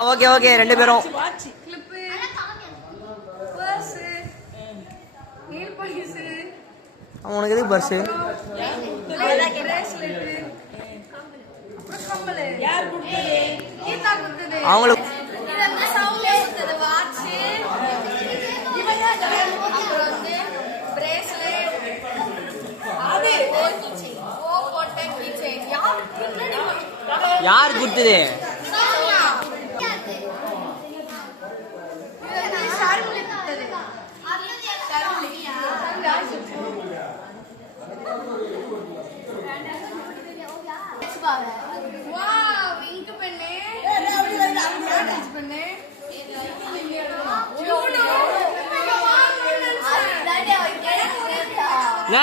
okay okay ரெண்டு பேரும் clip purse nail polish அவனுக்கு எதுக்கு பர்ஸ் பிரேஸ்லெட் அப்புறம் கம்மல் யார் கொடுத்தது கீதா கொடுத்தது அவங்களுக்கு இது வந்து சவுண்ட் கொடுத்தது வாட்ச் இவங்க அப்புறம் வந்து பிரேஸ்லெட் அது ஓ போட்ட கீச்செயின் யார் கொடுத்தது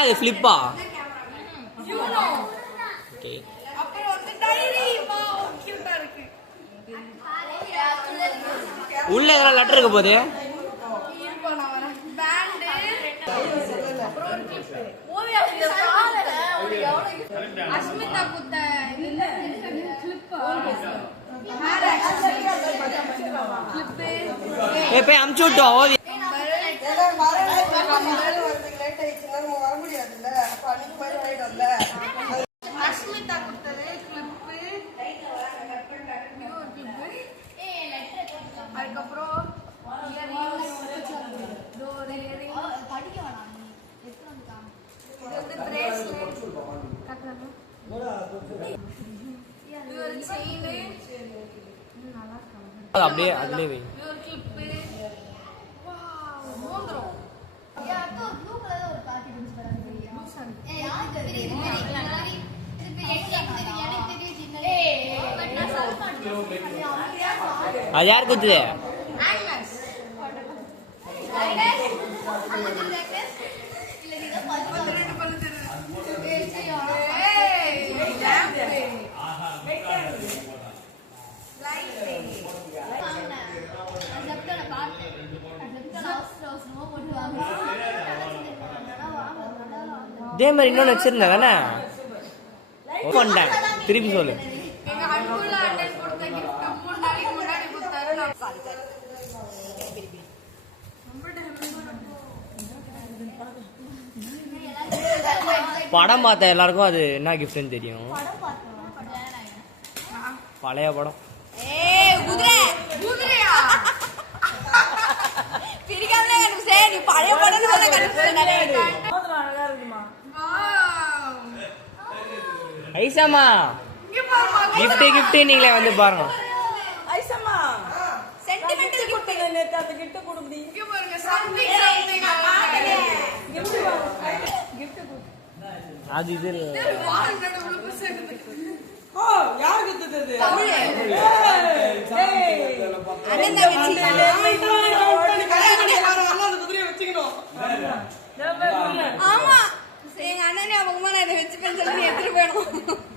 அது ஃபிளிப்பா ஓகே அப்புறம் வந்து டைரி வாவ் கியூட்டா இருக்கு உள்ள எதனா லெட்டர் இருக்க போகுது இப்போ நான் வரேன் பேண்ட் அப்புறம் ஒரு கிளிப் ஓவியா சாலல ஒரு எவ்வளவு அஸ்மிதா குத்த இல்ல கிளிப் ஹேர் ஆக்சஸரி கிளிப் ஏய் போய் அம்ச்சு விட்டோம் ஓவி அஸ்மிதா குத்தது கிளிப் அதுக்கப்புறம் அப்படியே அதுலயே வை அது யார் குத்துது இதே மாதிரி இன்னொன்று வச்சிருந்தேன் தானே திருப்பி சொல்லு படம் பார்த்த எல்லாருக்கும் அது என்ன கிஃப்ட்னு தெரியும் பழைய படம் பழைய படம் ஐசாமா கிஃப்ட் நீங்களே வந்து பாருங்க ஐசம்மா சென்டிமெண்டல் கிஃப்ட் நேத்து அந்த கிஃப்ட் கொடுங்க இங்க பாருங்க சம்திங் கிஃப்ட் அது இது ஓ யார் கிட்டது தமிழ் அண்ணா வெச்சி ஆமா எங்க அண்ணனே அவங்க மேல வெச்சு பென்சில் எடுத்துட்டு போயணும்